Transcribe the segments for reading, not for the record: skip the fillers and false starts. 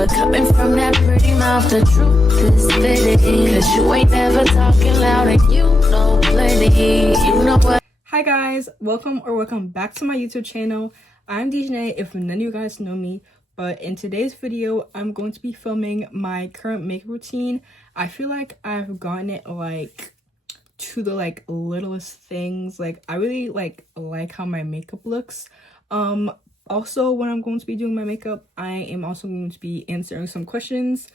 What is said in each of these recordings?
But coming from that pretty mouth, the truth is fitting. Cause you ain't never talking loud and you know plenty. You know what? Hi guys, welcome back to my YouTube channel. I'm DJ if none of you guys know me, but in today's video, I'm going to be filming my current makeup routine. I feel like I've gotten it like to the like littlest things. Like I really like how my makeup looks. Also, when I'm going to be doing my makeup, I am also going to be answering some questions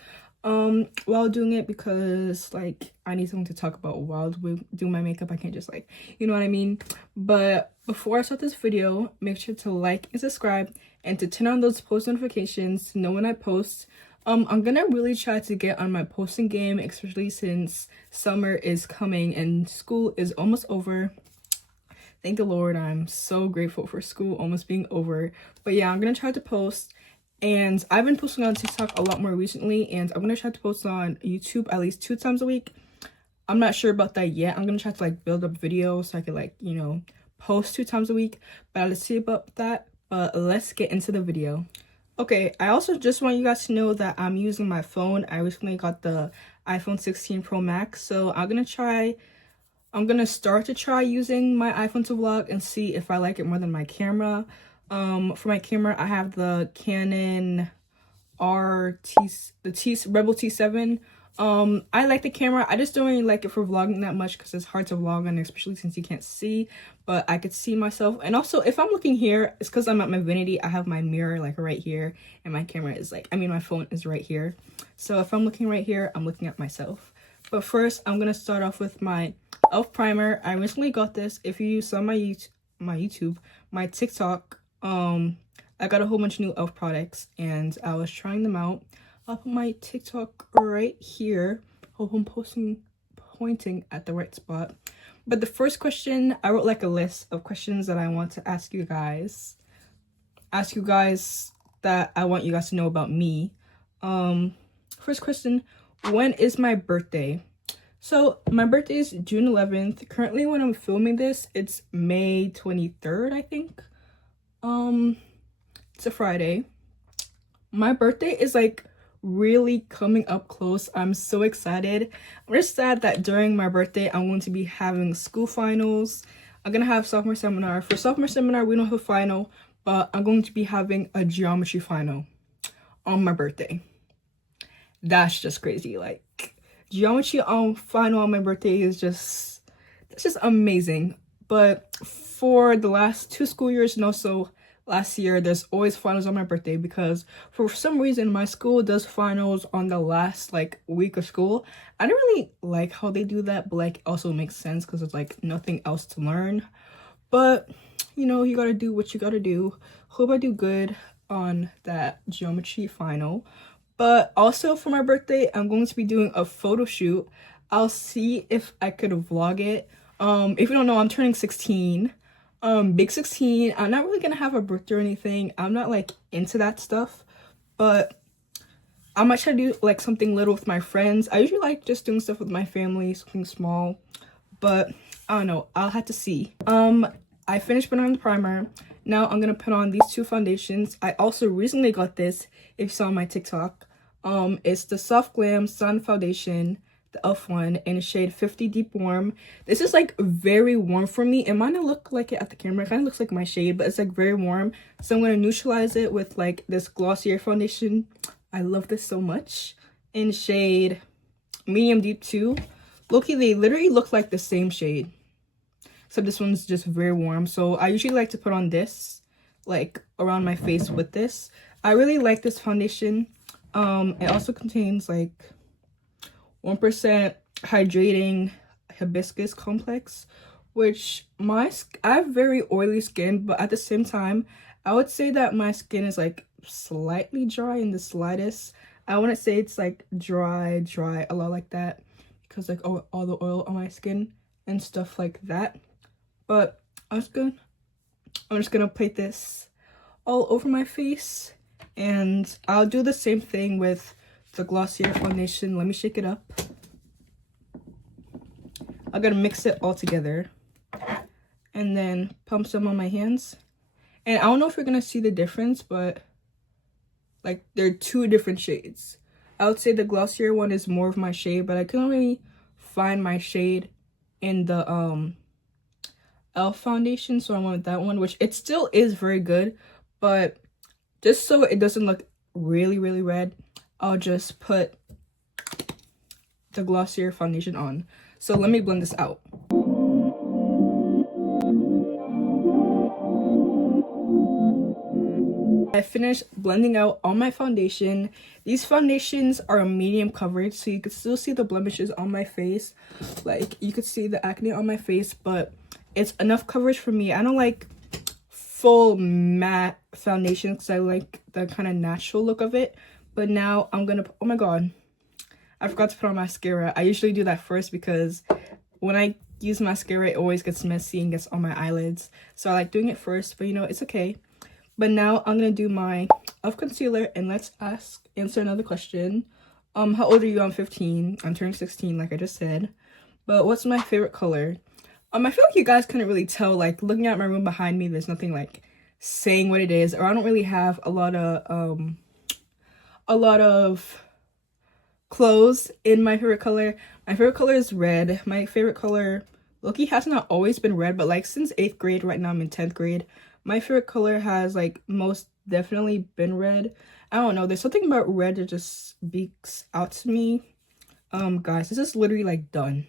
while doing it, because like I need something to talk about while doing my makeup. I can't just like, you know what I mean? But before I start this video, make sure to like and subscribe and to turn on those post notifications to know when I post. I'm gonna really try to get on my posting game, especially since summer is coming and school is almost over. Thank the Lord, I'm so grateful for school almost being over. But yeah, I'm gonna try to post. And I've been posting on TikTok a lot more recently, and I'm gonna try to post on YouTube at least 2 times a week. I'm not sure about that yet. I'm gonna try to like build up videos so I could like, you know, post 2 times a week. But I'll see about that. But let's get into the video. Okay, I also just want you guys to know that I'm using my phone. I recently got the iPhone 16 Pro Max, so I'm gonna start to try using my iPhone to vlog and see if I like it more than my camera. For my camera, I have the Canon Rebel T7. I like the camera. I just don't really like it for vlogging that much because it's hard to vlog on, especially since you can't see. But I could see myself. And also, if I'm looking here, it's because I'm at my vanity. I have my mirror like right here, and my camera is like, my phone is right here. So if I'm looking right here, I'm looking at myself. But first, I'm gonna start off with my e.l.f. primer. I recently got this. If you saw my TikTok, I got a whole bunch of new e.l.f. products and I was trying them out. I'll put my TikTok right here. Hope I'm pointing at the right spot. But the first question, I wrote like a list of questions that I want to ask you guys that I want you guys to know about me. First question, when is my birthday? So my birthday is June 11th. Currently when I'm filming this, it's May 23rd, I think. It's a Friday. My birthday is like really coming up close. I'm so excited. I'm just sad that during my birthday I'm going to be having school finals. I'm gonna have sophomore seminar. For sophomore seminar we don't have a final, but I'm going to be having a geometry final on my birthday. That's just crazy. Like geometry final on my birthday is just amazing. But for the last 2 school years and also last year, there's always finals on my birthday, because for some reason my school does finals on the last like week of school. I don't really like how they do that, but like also makes sense because it's like nothing else to learn. But you know, you gotta do what you gotta do. Hope I do good on that geometry final. But also for my birthday, I'm going to be doing a photo shoot. I'll see if I could vlog it. If you don't know, I'm turning 16. Big 16. I'm not really gonna have a birthday or anything. I'm not like into that stuff, but I might try to do like something little with my friends. I usually like just doing stuff with my family, something small, but I don't know, I'll have to see. I finished putting on the primer. Now I'm gonna put on these 2 foundations. I also recently got this, if you saw my TikTok. It's the Soft Glam Sun Foundation, the e.l.f. one, in the shade 50 Deep Warm. This is like very warm for me. It might not look like it at the camera. It kind of looks like my shade, but it's like very warm. So I'm going to neutralize it with like this glossier foundation. I love this so much. In shade Medium Deep 2. Look-y, they literally look like the same shade. So this one's just very warm. So I usually like to put on this like around my face with this. I really like this foundation. It also contains like 1% hydrating hibiscus complex, which I have very oily skin, but at the same time I would say that my skin is like slightly dry in the slightest. I wouldn't say it's like dry a lot like that, because like all the oil on my skin and stuff like that. But I'm just gonna put this all over my face, and I'll do the same thing with the glossier foundation. Let me shake it up. I'm gonna mix it all together and then pump some on my hands. And I don't know if you're gonna see the difference, but Like, they're two different shades. I would say the glossier one is more of my shade, but I couldn't really find my shade in the elf foundation, so I went with that one, which it still is very good, but just so it doesn't look really red, I'll just put the glossier foundation on. So let me blend this out. I finished blending out all my foundation. These foundations are a medium coverage, so you can still see the blemishes on my face. Like, you could see the acne on my face, but it's enough coverage for me. I don't like full matte foundation because I like the kind of natural look of it. But now I'm gonna, oh my god, I forgot to put on mascara. I usually do that first because when I use mascara, it always gets messy and gets on my eyelids. So I like doing it first, but you know, it's okay. But now I'm gonna do my elf concealer, and let's answer another question. How old are you? I'm 15. I'm turning 16, like I just said. But what's my favorite color? I feel like you guys couldn't really tell. Like, looking at my room behind me, there's nothing like saying what it is, or I don't really have a lot of clothes in my favorite color. My favorite color is red. My favorite color, low-key, has not always been red, but like since 8th grade, right now I'm in 10th grade, my favorite color has like most definitely been red. I don't know, there's something about red that just speaks out to me. Guys, this is literally like done.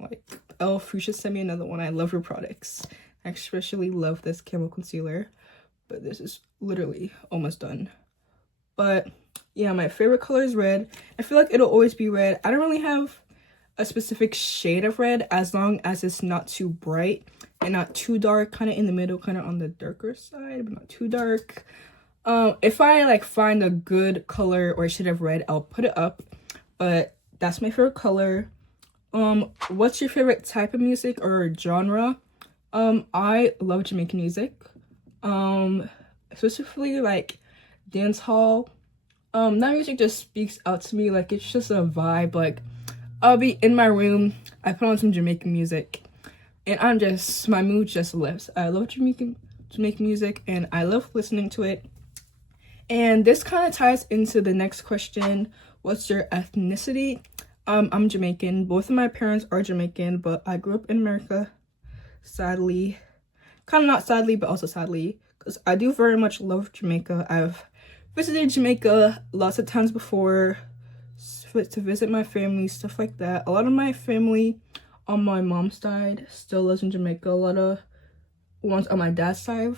Like, elf, you should send me another one. I love your products. I especially love this camo concealer, but this is literally almost done. But yeah, my favorite color is red. I feel like it'll always be red. I don't really have a specific shade of red, as long as it's not too bright and not too dark, kind of in the middle, kind of on the darker side, but not too dark. If I like find a good color or shade of red, I'll put it up, but that's my favorite color. What's your favorite type of music or genre? I love Jamaican music, specifically like dance hall. That music just speaks out to me. Like, it's just a vibe. Like, I'll be in my room, I put on some Jamaican music, and my mood just lifts. I love Jamaican music, and I love listening to it. And this kind of ties into the next question. What's your ethnicity? I'm Jamaican. Both of my parents are Jamaican, but I grew up in America, sadly. Kind of not sadly, but also sadly, because I do very much love Jamaica. I've visited Jamaica lots of times before to visit my family, stuff like that. A lot of my family on my mom's side still lives in Jamaica. A lot of ones on my dad's side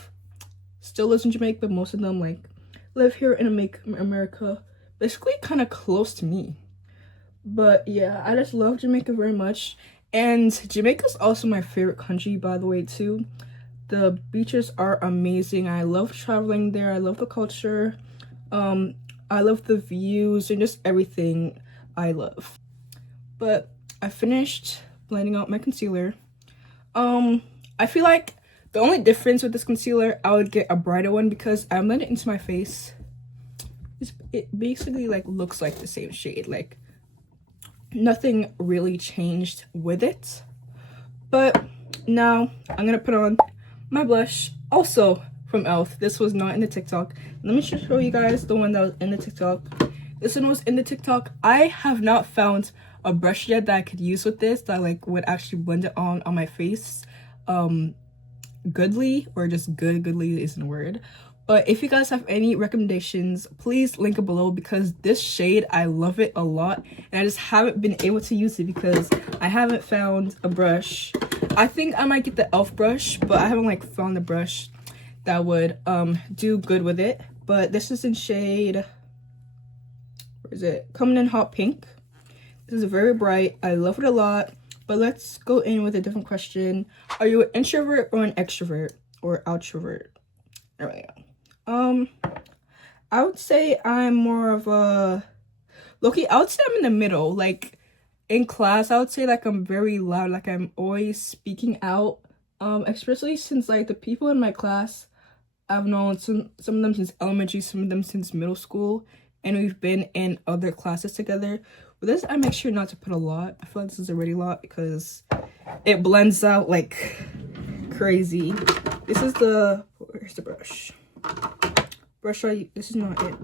still lives in Jamaica, but most of them like live here in America, basically kind of close to me. But yeah, I just love Jamaica very much. And Jamaica's also my favorite country, by the way, too. The beaches are amazing. I love traveling there. I love the culture. I love the views and just everything I love. But I finished blending out my concealer. I feel like the only difference with this concealer, I would get a brighter one because I blend it into my face. It basically like looks like the same shade. Like, nothing really changed with it. But now I'm gonna put on my blush, also from e.l.f. This was not in the TikTok. Let me just show you guys the one that was in the TikTok. This one was in the TikTok. I have not found a brush yet that I could use with this that like would actually blend it on my face goodly, or just goodly isn't a word. But if you guys have any recommendations, please link it below, because this shade, I love it a lot, and I just haven't been able to use it because I haven't found a brush. I think I might get the e.l.f. brush, but I haven't like found the brush that would do good with it. But this is in shade, where is it? Coming in Hot Pink. This is very bright. I love it a lot. But let's go in with a different question. Are you an introvert or an extrovert or outrovert? There we go. I would say I'm more of a low-key, I would say I'm in the middle. Like, in class, I would say like I'm very loud, like I'm always speaking out. Especially since like the people in my class, I've known some of them since elementary, some of them since middle school, and we've been in other classes together. With this, I make sure not to put a lot. I feel like this is already a lot because it blends out like crazy. This is where's the brush? brush this is not it.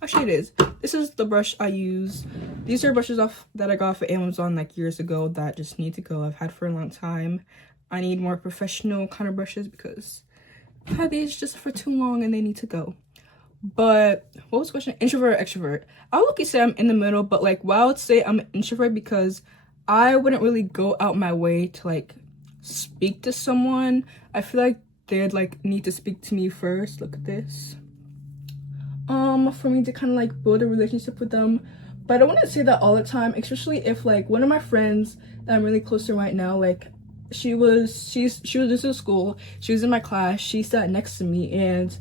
Actually, it is. This is the brush I use. These are brushes that I got for Amazon like years ago that just need to go. I've had for a long time. I need more professional kind of brushes because I've had these just for too long and they need to go. But what was the question? Introvert or extrovert? I would say I'm in the middle, but like, why I would say I'm an introvert because I wouldn't really go out my way to like speak to someone. I feel like they'd like need to speak to me first. Look at this. For me to kind of like build a relationship with them. But I don't want to say that all the time, especially if like one of my friends that I'm really close to right now, like she was just in school, she was in my class, she sat next to me, and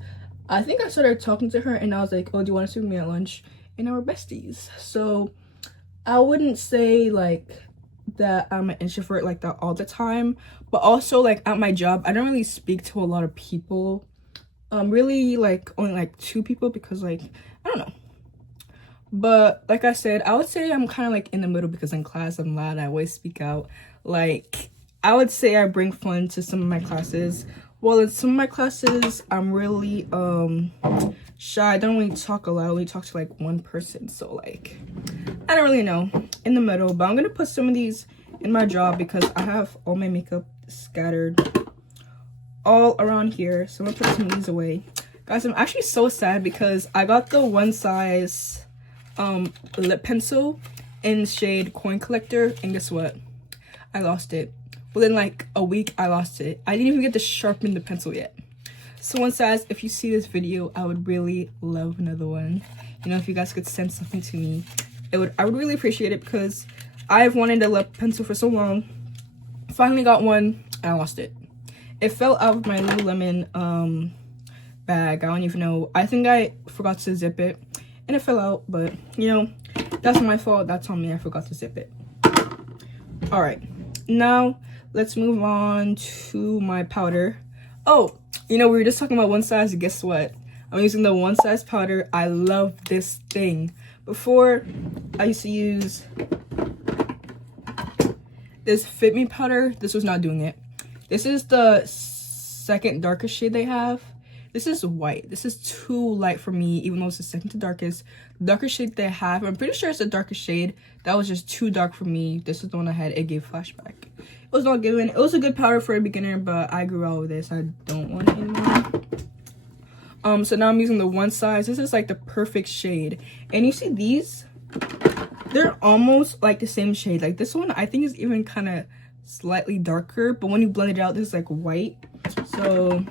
I think I started talking to her and I was like, oh, do you want to sit with me at lunch? And now we're besties. So I wouldn't say like that I'm an introvert like that all the time, but also like at my job I don't really speak to a lot of people. Really like only like 2 people because like I don't know. But like I said, I would say I'm kind of like in the middle because in class I'm loud, I always speak out. Like I would say I bring fun to some of my classes. Well, in some of my classes I'm really shy. I don't really talk a lot. I only talk to like one person, so like I don't really know. In the middle. But I'm gonna put some of these in my job because I have all my makeup scattered all around here, so I'm gonna put some of these away. Guys, I'm actually so sad because I got the one size lip pencil in shade Coin Collector, and guess what? I lost it. Within like a week I lost it. I didn't even get to sharpen the pencil yet. So one size, if you see this video, I would really love another one. You know, if you guys could send something to me, I would really appreciate it because I've wanted a lip pencil for so long. Finally got one and I lost it. It fell out of my Lululemon bag. I don't even know. I think I forgot to zip it and it fell out, but you know, that's my fault. That's on me. I forgot to zip it. All right, now let's move on to my powder. Oh, you know, we were just talking about one size. Guess what? I'm using the one size powder. I love this thing. Before, I used to use this Fit Me powder. This was not doing it. This is the second darkest shade they have. This is white. This is too light for me, even though it's the second to darkest. The darkest shade they have, I'm pretty sure it's the darkest shade. That was just too dark for me. This is the one I had. It gave flashback. It was not giving. It was a good powder for a beginner, but I grew out with this. I don't want it anymore. So now I'm using the one size. This is like the perfect shade. And you see these? They're almost like the same shade. Like this one, I think is even kind of slightly darker, but when you blend it out, this is like white. So,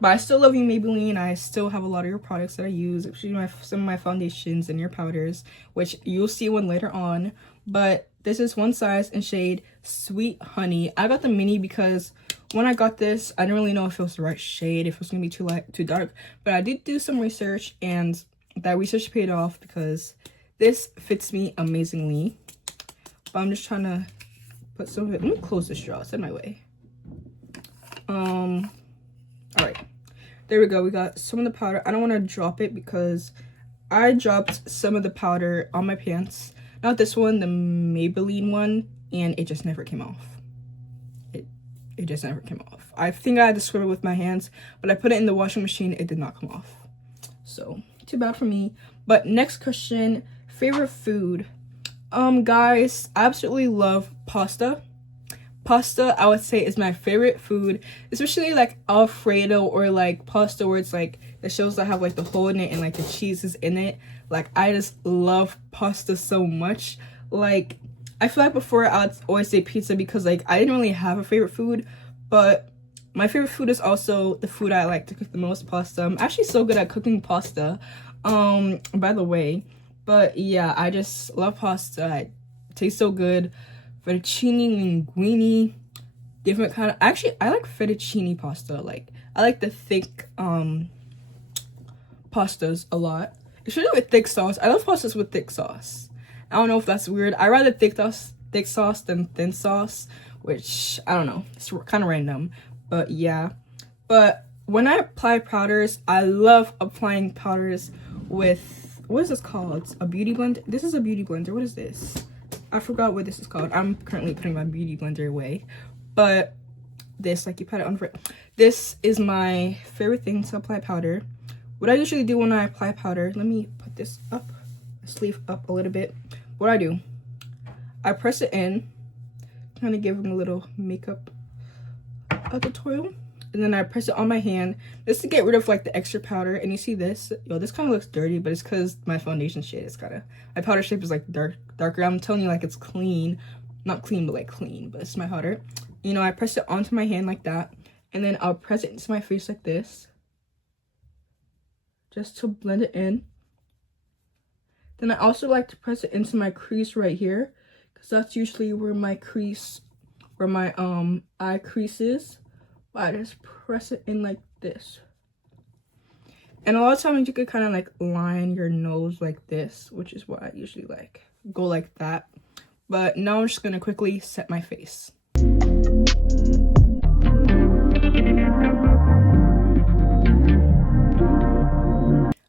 but I still love you, Maybelline. I still have a lot of your products that I use, especially some of my foundations and your powders, which you'll see one later on. But this is one size in shade Sweet Honey. I got the mini because when I got this, I didn't really know if it was the right shade, if it was gonna be too light, too dark. But I did do some research, and that research paid off because this fits me amazingly. But I'm just trying to put some of it. Let me close this straw. It's in my way. All right, there we go. We got some of the powder. I don't want to drop it because I dropped some of the powder on my pants. Not this one, the Maybelline one, and it just never came off. It just never came off. I think I had to scrub it with my hands, but I put it in the washing machine. It did not come off. So too bad for me. But next question, favorite food. Guys, I absolutely love pasta. Pasta, I would say, is my favorite food, especially like Alfredo or like pasta where it's like the shells that have like the hole in it and like the cheese is in it. Like I just love pasta so much. Like I feel like before I would always say pizza because like I didn't really have a favorite food, but my favorite food is also the food I like to cook the most, pasta. I'm actually so good at cooking pasta, by the way. But yeah, I just love pasta. It tastes so good. Fettuccine, linguine, different kind of, actually I like fettuccine pasta. Like I like the thick pastas a lot, especially with thick sauce. I love pastas with thick sauce. I don't know if that's weird. I rather thick sauce than thin sauce, which I don't know, it's kind of random, but yeah. But when I apply powders, I love applying powders with, what is this called? It's a beauty blender. This is a beauty blender. What is this? I forgot what this is called. I'm currently putting my beauty blender away. But this, like you put it on, this is my favorite thing to apply powder. what I usually do when I apply powder, let me put this up, sleeve up a little bit. What I do, I press it in, kind of give them a little makeup tutorial, and then I press it on my hand just to get rid of like the extra powder. And you see this, yo, this kind of looks dirty, but it's because my foundation shade is kind of, my powder shape is like darker. I'm telling you, like, it's clean, not clean, but like clean, but it's my powder. You know, I press it onto my hand like that, and then I'll press it into my face like this, just to blend it in. Then I also like to press it into my crease right here, because that's usually where my crease, where my eye crease is. But I just press it in like this. And a lot of times you could kind of like line your nose like this, which is what I usually like. Go like that. But now I'm just gonna quickly set my face.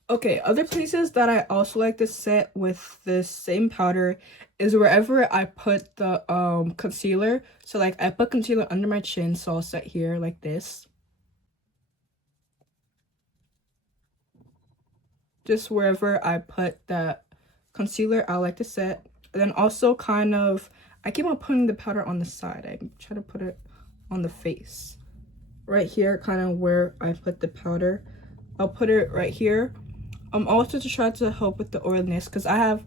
Okay, other places that I also like to set with the same powder is wherever I put the concealer. So like I put concealer under my chin, so I'll set here like this. Just wherever I put that concealer, I like to set. And then also kind of, I keep on putting the powder on the side. I try to put it on the face. Right here, kind of where I put the powder. I'll put it right here. Also to try to help with the oiliness, because I have,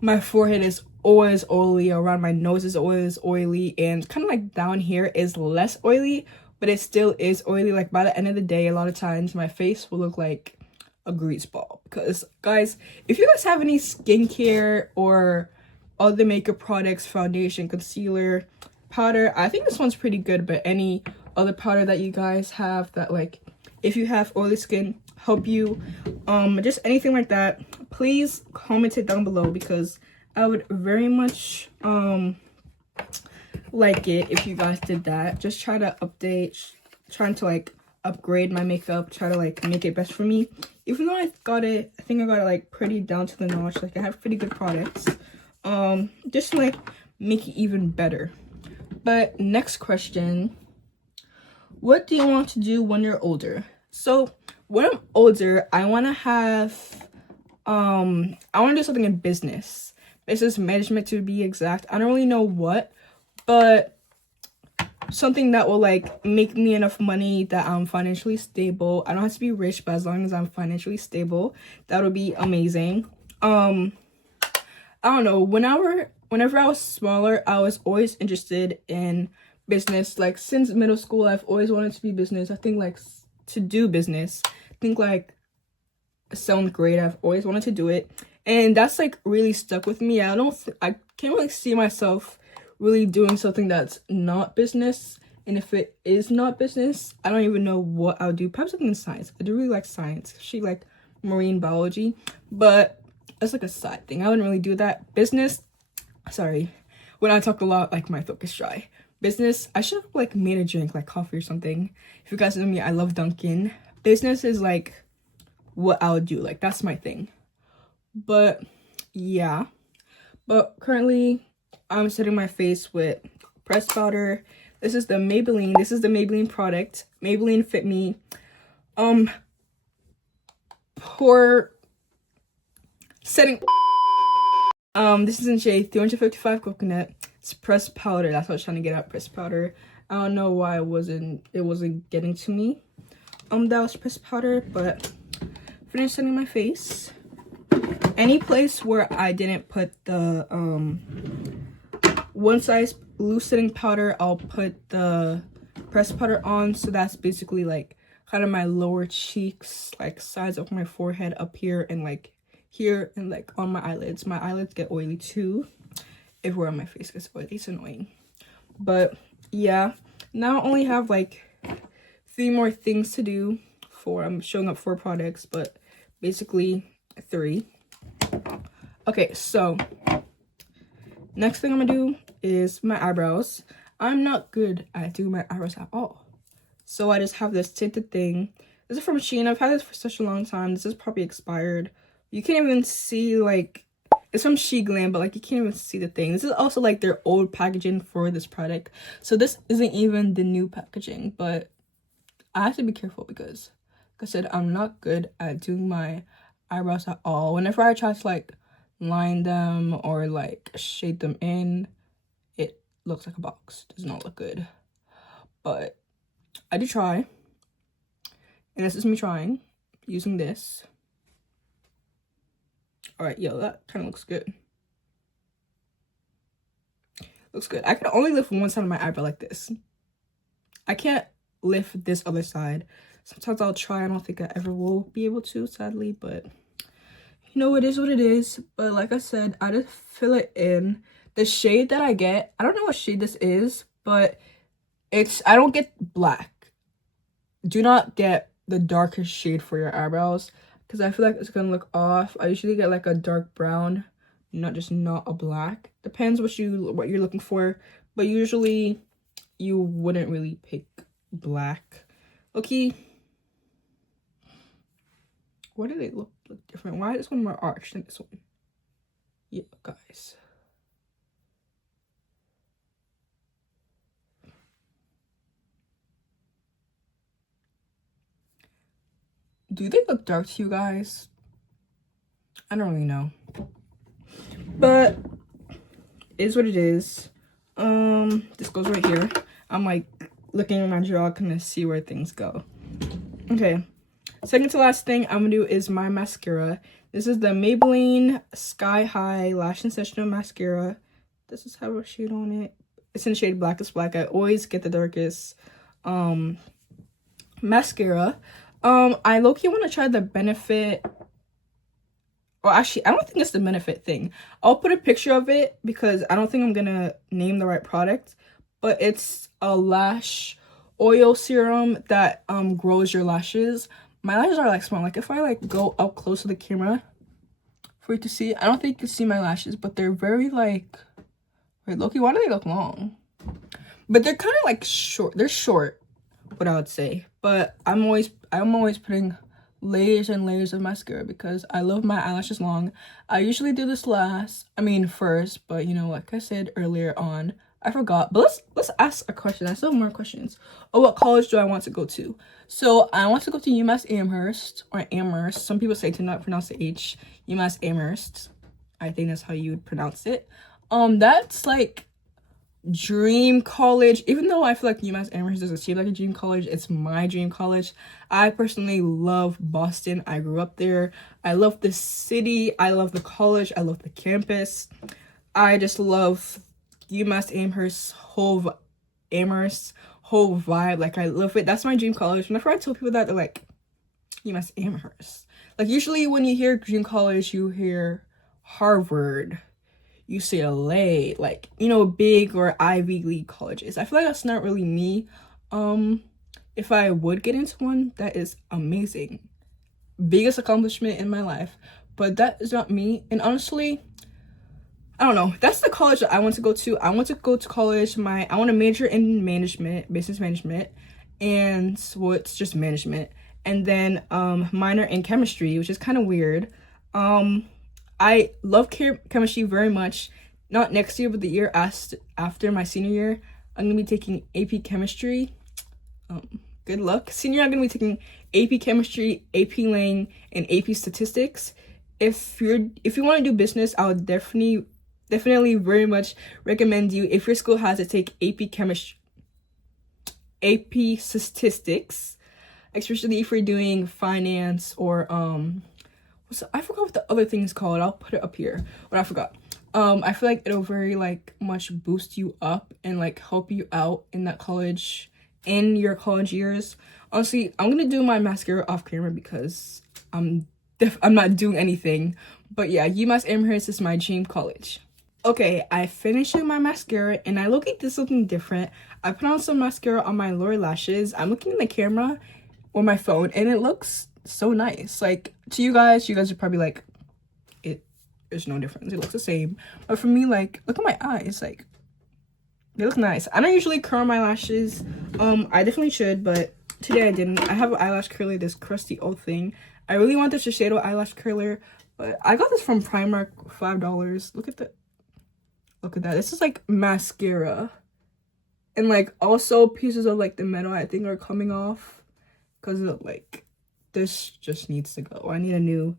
my forehead is always oily, around my nose is always oily, and kind of like down here is less oily, but it still is oily. Like by the end of the day, a lot of times my face will look like a grease ball. Because guys, if you guys have any skincare or other makeup products, foundation, concealer, powder, I think this one's pretty good, but any other powder that you guys have that, like, if you have oily skin, help you, just anything like that, please comment it down below, because I would very much like it if you guys did that. Just try to update, trying to like upgrade my makeup, try to like make it best for me, even though I think I got it like pretty down to the notch. Like I have pretty good products, just to like make it even better. But next question, what do you want to do when you're older? So when I'm older, I want to have, I want to do something in business management to be exact. I don't really know what, but something that will like make me enough money that I'm financially stable. I don't have to be rich, but as long as I'm financially stable, that would be amazing. I don't know, whenever I was smaller, I was always interested in business. Like since middle school, I've always wanted to be business. I think like to do business. I think like 7th grade, I've always wanted to do it, and that's like really stuck with me. I can't really see myself really doing something that's not business. And if it is not business, I don't even know what I'll do. Perhaps something in science. I do really like science. She like marine biology, but it's like a side thing. I wouldn't really do that. Business, sorry, when I talk a lot, like my throat is dry. Business, I should have like made a drink, like coffee or something. If you guys know me, I love Dunkin'. Business is like what I would do, like that's my thing. But yeah, but currently I'm setting my face with pressed powder. This is the Maybelline product, Maybelline Fit Me pore setting. This is in shade 355 coconut. It's pressed powder. That's what I was trying to get at, pressed powder. I don't know why it wasn't getting to me. That was pressed powder, but finished setting my face. Any place where I didn't put the one size loose setting powder, I'll put the pressed powder on. So that's basically like kind of my lower cheeks, like sides of my forehead, up here and like here, and like on my eyelids. My eyelids get oily too. Everywhere on my face gets oily. It's annoying. But yeah, now I only have like 3 more things to do. I'm showing up 4 products, but basically 3. Okay, so next thing I'm gonna do is my eyebrows. I'm not good at doing my eyebrows at all, so I just have this tinted thing. This is from Shein. I've had this for such a long time. This is probably expired. You can't even see, like, it's from She Glam, but like you can't even see the thing. This is also like their old packaging for this product, so this isn't even the new packaging. But I have to be careful because I said, I'm not good at doing my eyebrows at all. Whenever I try to like line them or like shade them in, it looks like a box. Does not look good. But I did try. And this is me trying using this. Alright, yeah, that kind of looks good. Looks good. I can only lift one side of my eyebrow like this. I can't lift this other side. Sometimes I'll try. I don't think I ever will be able to, sadly, but you know, it is what it is. But like I said, I just fill it in. The shade that I get, I don't know what shade this is, but I don't get black. Do not get the darkest shade for your eyebrows because I feel like it's gonna look off. I usually get like a dark brown, not a black. Depends what you're looking for, but usually you wouldn't really pick black. Okay, why do they look different? Why is this one more arched than this one? Yeah, guys. Do they look dark to you guys? I don't really know. But it is what it is. This goes right here. I'm like looking at my jaw, kind of see where things go. Okay. Second to last thing I'm gonna do is my mascara. This is the Maybelline Sky High Lash Extension Mascara. This is have a shade on it. It's in the shade Blackest Black. I always get the darkest mascara. I low-key want to try the Benefit. Well, actually, I don't think it's the Benefit thing. I'll put a picture of it because I don't think I'm gonna name the right product. But it's a lash oil serum that grows your lashes. My lashes are like small. Like if I like go up close to the camera for you to see, I don't think you can see my lashes, but they're very like, wait, Loki, why do they look long? But they're kind of like short. They're short, what I would say. But I'm always putting layers and layers of mascara because I love my eyelashes long. I usually do this first, but you know, like I said earlier on, I forgot. But let's ask a question. I still have more questions. Oh, what college do I want to go to? So I want to go to UMass Amherst or Amherst. Some people say to not pronounce the H. UMass Amherst. I think that's how you would pronounce it. That's like dream college. Even though I feel like UMass Amherst doesn't seem like a dream college, it's my dream college. I personally love Boston. I grew up there. I love the city. I love the college. I love the campus. I just love UMass Amherst whole vibe. Like I love it. That's my dream college. Whenever I tell people that, they're like, UMass Amherst. Like usually when you hear dream college, you hear Harvard, UCLA, like, you know, big or Ivy League colleges. I feel like that's not really me. If I would get into one, that is amazing. Biggest accomplishment in my life. But that is not me. And honestly, I don't know. That's the college that I want to go to. I want to go to college. I want to major in management, business management, and well, it's just management. And then minor in chemistry, which is kind of weird. I love chemistry very much. Not next year, but the year after my senior year, I'm gonna be taking AP chemistry. Good luck. Senior year, I'm gonna be taking AP chemistry, AP Lang, and AP statistics. If you want to do business, I would definitely very much recommend you, if your school has to, take AP chemistry, AP statistics, especially if you're doing finance or I forgot what the other thing is called. I'll put it up here. But I forgot. I feel like it'll very like much boost you up and like help you out in that college, in your college years. Honestly, I'm gonna do my mascara off camera because I'm not doing anything. But yeah, UMass Amherst is my dream college. Okay, I finished with my mascara and I look at something different. I put on some mascara on my lower lashes. I'm looking in the camera or my phone and it looks so nice. Like to you guys are probably like, there's no difference. It looks the same. But for me, like, look at my eyes. Like, they look nice. I don't usually curl my lashes. I definitely should, but today I didn't. I have an eyelash curler, this crusty old thing. I really want this Shiseido eyelash curler, but I got this from Primark, $5. Look at that. This is like mascara. And like also pieces of like the metal I think are coming off because of like this just needs to go. I need a new,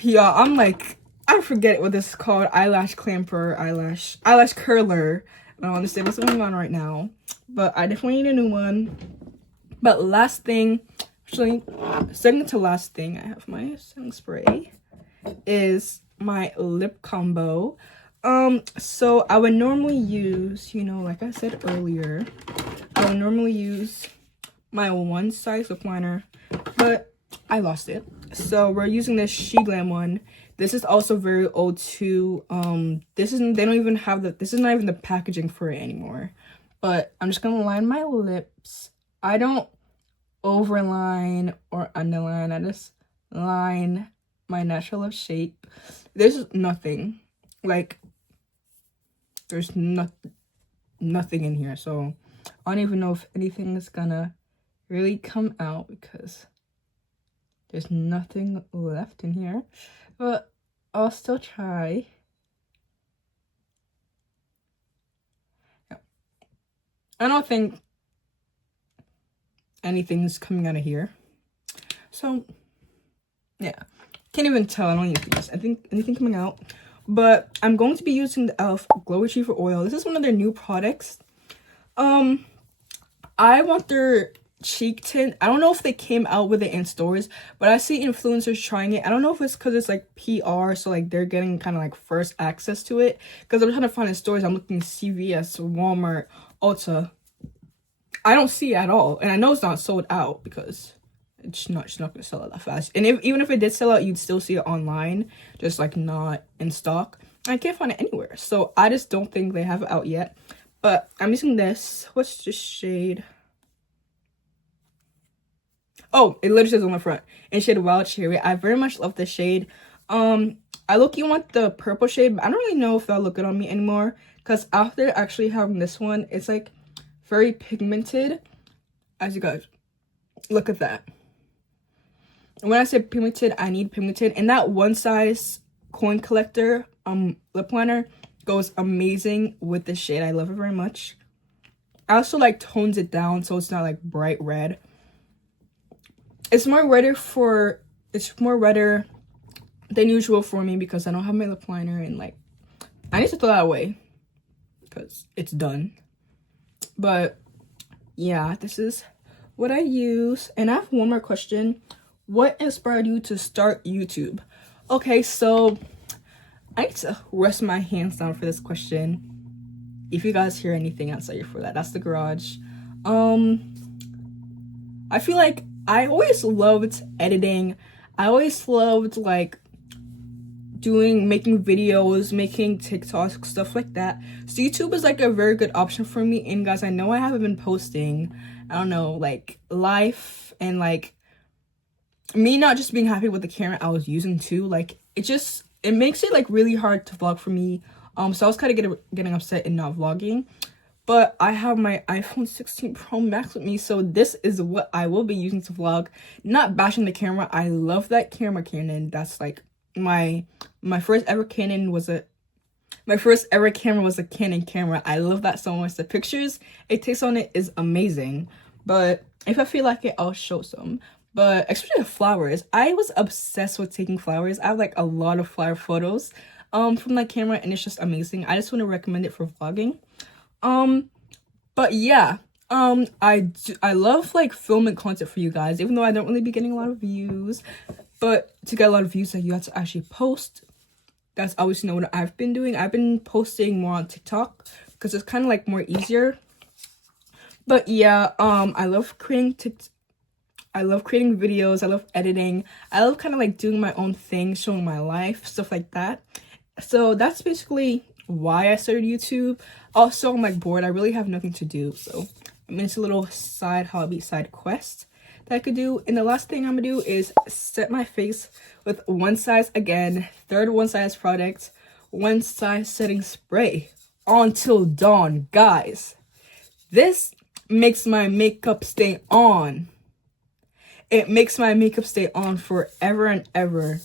yeah, I'm like, I forget what this is called. Eyelash clamper, eyelash curler. I don't understand what's going on right now, but I definitely need a new one. But last thing, actually, second to last thing, I have my setting spray, is my lip combo. So I would normally use, you know, like I said earlier, I would normally use my one size lip liner, but I lost it. So we're using this She Glam one. This is also very old too. This isn't, they don't even have the, this is not even the packaging for it anymore. But I'm just gonna line my lips. I don't overline or underline. I just line my natural lip shape. There's nothing, like, there's nothing in here. So I don't even know if anything is gonna really come out because there's nothing left in here. But I'll still try. Yeah. I don't think anything's coming out of here. So, yeah. Can't even tell. I don't even think I think anything coming out. But I'm going to be using the e.l.f. Glow Retriever Oil. This is one of their new products. I want their cheek tint. I don't know if they came out with it in stores, but I see influencers trying it. I don't know if it's because it's like PR, so like they're getting kind of like first access to it. Because I'm trying to find in stores. I'm looking CVS, Walmart, Ulta. I don't see it at all, and I know it's not sold out because it's not gonna sell out that fast. And even if it did sell out, you'd still see it online, just like not in stock. I can't find it anywhere, so I just don't think they have it out yet. But I'm using this. What's this shade? Oh, it literally says on the front, in shade Wild Cherry. I very much love this shade. I look-y want the purple shade, but I don't really know if that'll look good on me anymore, because after actually having this one, it's like very pigmented. As you guys look at that. When I say pigmented, I need pigmented, and that one size coin collector lip liner goes amazing with this shade. I love it very much. I also like tones it down so it's not like bright red. It's more redder than usual for me because I don't have my lip liner, and like I need to throw that away because it's done. But yeah, this is what I use. And I have one more question. What inspired you to start YouTube? Okay, so I need to rest my hands down for this question. If you guys hear anything, I'll tell you for that. That's the garage. I feel like I always loved editing. I always loved like making videos, making TikToks, stuff like that. So YouTube is like a very good option for me. And guys, I know I haven't been posting, I don't know, like life and like me not just being happy with the camera I was using too. Like it makes it like really hard to vlog for me. So I was kind of getting upset in not vlogging. But I have my iPhone 16 Pro Max with me, so this is what I will be using to vlog. Not bashing the camera. I love that camera, Canon. That's like my first ever camera was a Canon camera. I love that so much. The pictures it takes on it is amazing. But if I feel like it, I'll show some. But especially the flowers. I was obsessed with taking flowers. I have like a lot of flower photos from that camera, and it's just amazing. I just want to recommend it for vlogging. But yeah, I love like filming content for you guys, even though I don't really be getting a lot of views. But to get a lot of views, like you have to actually post. That's obviously not what I've been doing. I've been posting more on TikTok because it's kind of like more easier. But yeah, I love creating videos. I love editing. I love kind of like doing my own thing, showing my life, stuff like that. So that's basically why I started YouTube. Also, I'm like bored. I really have nothing to do, so I'm into a little side hobby, side quest that I could do. And the last thing I'm gonna do is set my face with One Size again, third One Size product, One Size setting spray until dawn, guys. This makes my makeup stay on. It makes my makeup stay on forever and ever,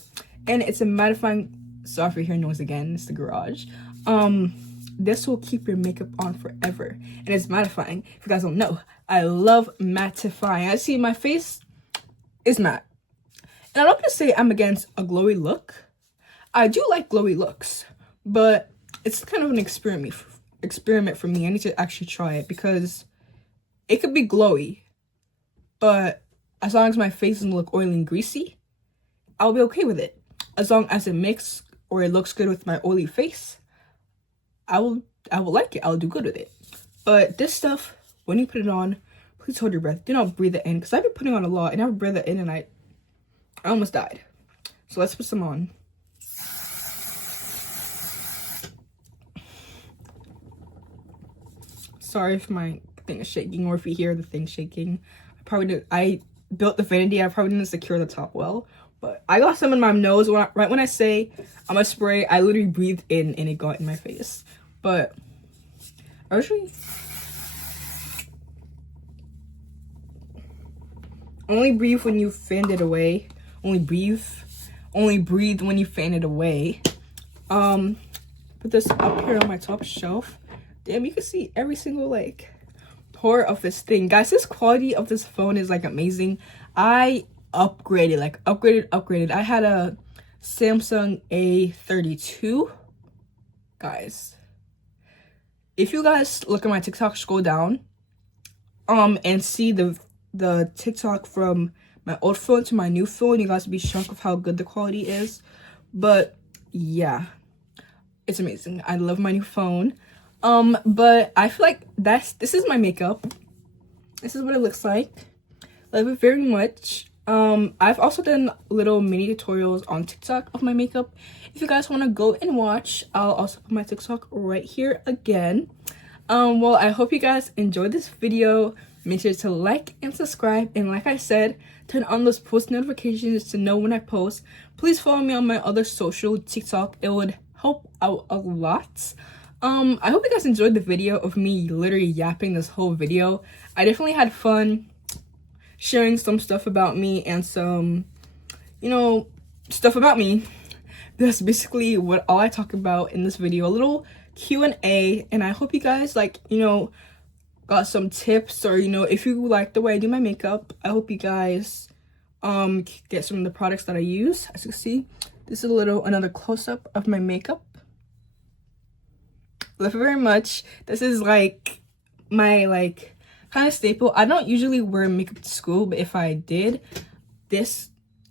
and it's a mattifying. Sorry for hearing noise again. It's the garage. this will keep your makeup on forever. And it's mattifying. If you guys don't know, I love mattifying. I see my face is matte. And I'm not gonna say I'm against a glowy look. I do like glowy looks, but it's kind of an experiment for me. I need to actually try it because it could be glowy, but as long as my face doesn't look oily and greasy, I'll be okay with it. As long as it mixes or it looks good with my oily face, I will like it. I'll do good with it. But this stuff, when you put it on, please hold your breath. Do not breathe it in, because I've been putting on a lot and I breathed it in and I almost died. So let's put some on. Sorry if my thing is shaking or if you hear the thing shaking. I built the vanity. I probably didn't secure the top well, but I got some in my nose. Right when I say I'm gonna spray, I literally breathed in and it got in my face. But actually, only breathe when you fanned it away. Only breathe when you fan it away. Put this up here on my top shelf. Damn, you can see every single like pore of this thing. Guys, this quality of this phone is like amazing. I upgraded. I had a Samsung A32. Guys, if you guys look at my TikTok, scroll down and see the TikTok from my old phone to my new phone, you guys will be shocked of how good the quality is. But yeah, it's amazing. I love my new phone. But I feel like this is my makeup. This is what it looks like. I love it very much. I've also done little mini tutorials on TikTok of my makeup. If you guys want to go and watch, I'll also put my TikTok right here again. Well, I hope you guys enjoyed this video. Make sure to like and subscribe, and like I said, turn on those post notifications to know when I post. Please follow me on my other social TikTok. It would help out a lot. I hope you guys enjoyed the video of me literally yapping this whole video. I definitely had fun sharing some stuff about me and some, stuff about me. That's basically what all I talk about in this video. A little Q&A, and I hope you guys got some tips, or if you like the way I do my makeup. I hope you guys get some of the products that I use. As you can see, this is another close-up of my makeup. Love it very much. This is like my kind of staple. I don't usually wear makeup to school, but if I did, this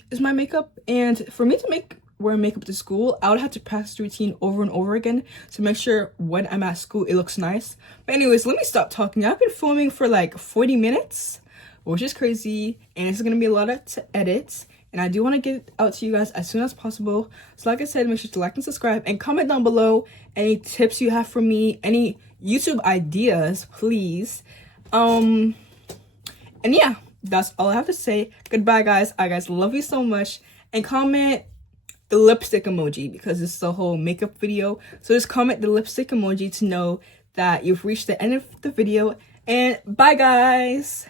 is my makeup. And for me to wear makeup to school, I would have to practice the routine over and over again to make sure when I'm at school it looks nice. But anyways, let me stop talking. I've been filming for like 40 minutes, which is crazy, and it's gonna be a lot to edit. And I do want to get it out to you guys as soon as possible. So like I said, make sure to like and subscribe and comment down below any tips you have for me, any YouTube ideas, please. And yeah, that's all I have to say. Goodbye, guys. I guys love you so much. And comment the lipstick emoji, because this is a whole makeup video. So just comment the lipstick emoji to know that you've reached the end of the video. And bye, guys.